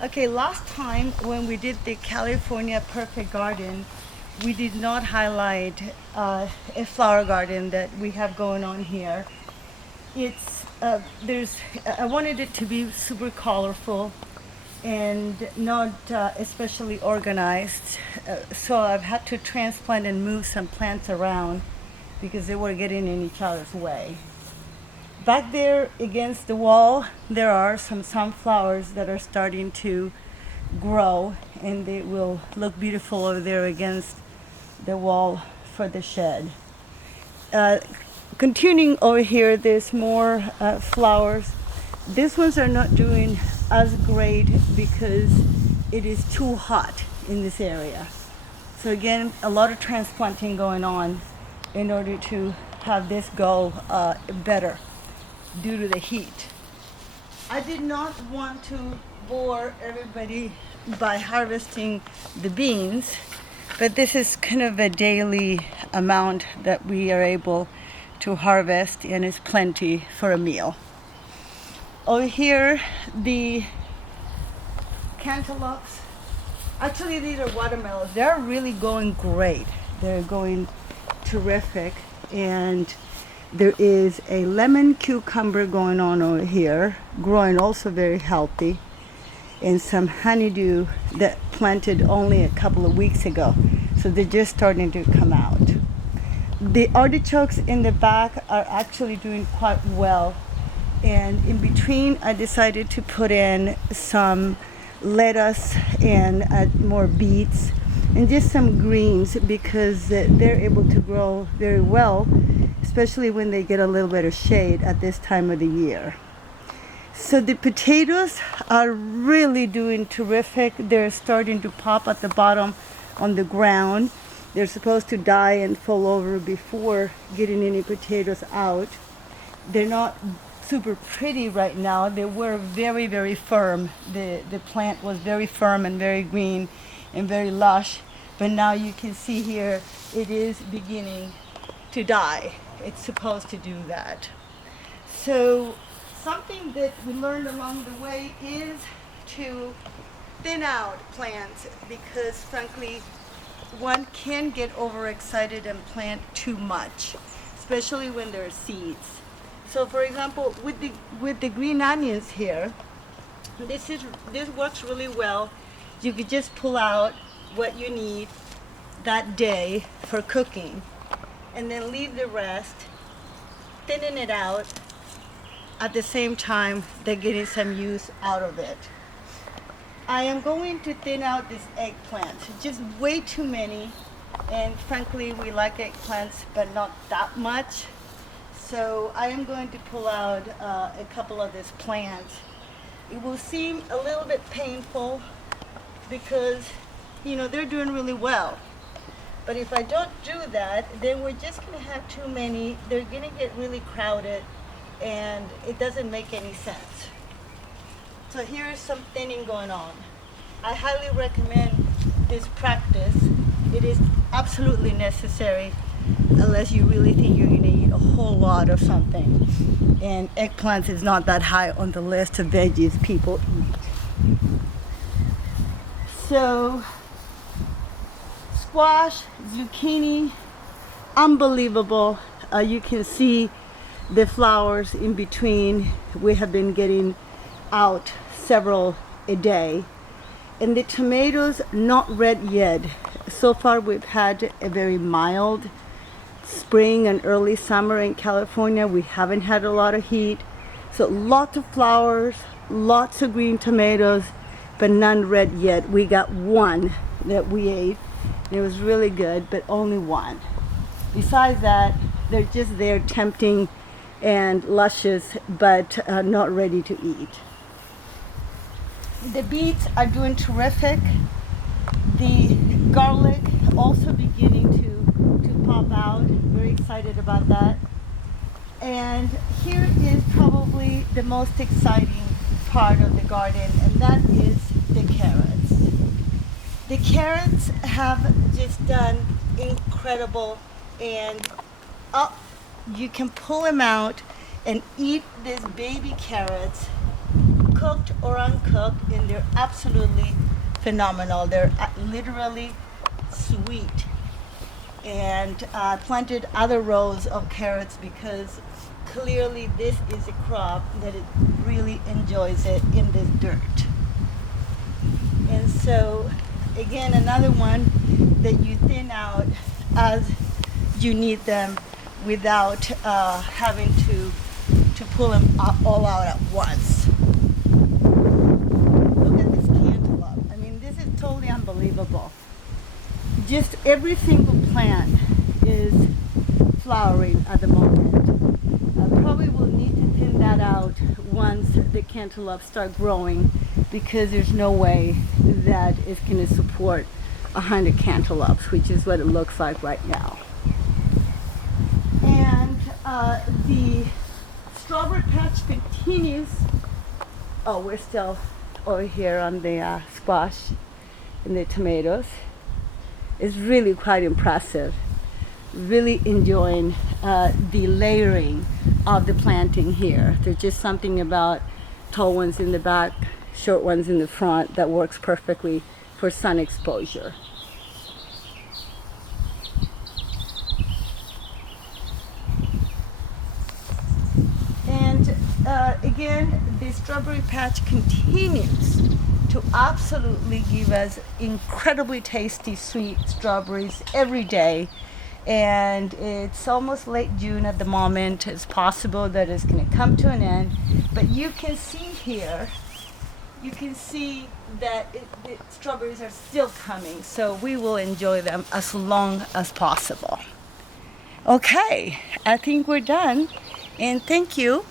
Okay, last time when we did the California Perfect Garden, we did not highlight a flower garden that we have going on here. I wanted it to be super colorful and not especially organized. So I've had to transplant and move some plants around because they were getting in each other's way. Back there against the wall, there are some sunflowers that are starting to grow, and they will look beautiful over there against the wall for the shed. Uh, Continuing over here, there's more flowers. These ones are not doing as great because it is too hot in this area. So again, a lot of transplanting going on in order to have this go better due to the heat. I did not want to bore everybody by harvesting the beans, but this is kind of a daily amount that we are able to harvest, and it's plenty for a meal. Over here, the cantaloupes, actually these are watermelons. They're really going great. They're going terrific, and there is a lemon cucumber going on over here, growing also very healthy, and some honeydew that planted only a couple of weeks ago. So they're just starting to come out. The artichokes in the back are actually doing quite well. And in between, I decided to put in some lettuce and more beets and just some greens because they're able to grow very well, especially when they get a little bit of shade at this time of the year. So the potatoes are really doing terrific. They're starting to pop at the bottom on the ground. They're supposed to die and fall over before getting any potatoes out. They're not super pretty right now. They were very, very firm. The plant was very firm and very green and very lush. But now you can see here it is beginning to die. It's supposed to do that. So something that we learned along the way is to thin out plants because frankly one can get overexcited and plant too much, especially when there are seeds. So for example, with the green onions here, this works really well. You could just pull out what you need that day for cooking and then leave the rest, thinning it out at the same time they're getting some use out of it. I am going to thin out this eggplant, just way too many, and frankly we like eggplants but not that much. So I am going to pull out a couple of these plants. It will seem a little bit painful because they're doing really well. But if I don't do that, then we're just going to have too many. They're going to get really crowded and it doesn't make any sense. So here's some thinning going on. I highly recommend this practice. It is absolutely necessary unless you really think you're going to eat a whole lot of something. And eggplants is not that high on the list of veggies people eat. So squash, zucchini, unbelievable. You can see the flowers in between. We have been getting out several a day. And the tomatoes, not red yet. So far we've had a very mild spring and early summer in California. We haven't had a lot of heat. So lots of flowers, lots of green tomatoes, but none red yet. We got one that we ate. It was really good, but only one. Besides that, they're just there tempting and luscious, but not ready to eat. The beets are doing terrific. The garlic also beginning to pop out. Very excited about that. And here is probably the most exciting part of the garden, and that is the carrots. The carrots have just done incredible, and you can pull them out and eat these baby carrots cooked cooked or uncooked, and they're absolutely phenomenal. They're literally sweet. And I planted other rows of carrots because clearly this is a crop that it really enjoys it in this dirt. And so again, another one that you thin out as you need them without having to pull them all out at once. Look at this cantaloupe. I mean, this is totally unbelievable. Just every single plant is flowering at the moment. I probably will need to thin that out once the cantaloupe start growing, because there's no way that it's going to support 100 cantaloupes, which is what it looks like right now. And the strawberry patch continues. Oh, we're still over here on the squash and the tomatoes. It's really quite impressive. Really enjoying the layering of the planting here. There's just something about tall ones in the back, short ones in the front that works perfectly for sun exposure. And again, the strawberry patch continues to absolutely give us incredibly tasty sweet strawberries every day. And it's almost late June at the moment. It's possible that it's going to come to an end, but you can see here, you can see that the strawberries are still coming, so we will enjoy them as long as possible. Okay, I think we're done, and thank you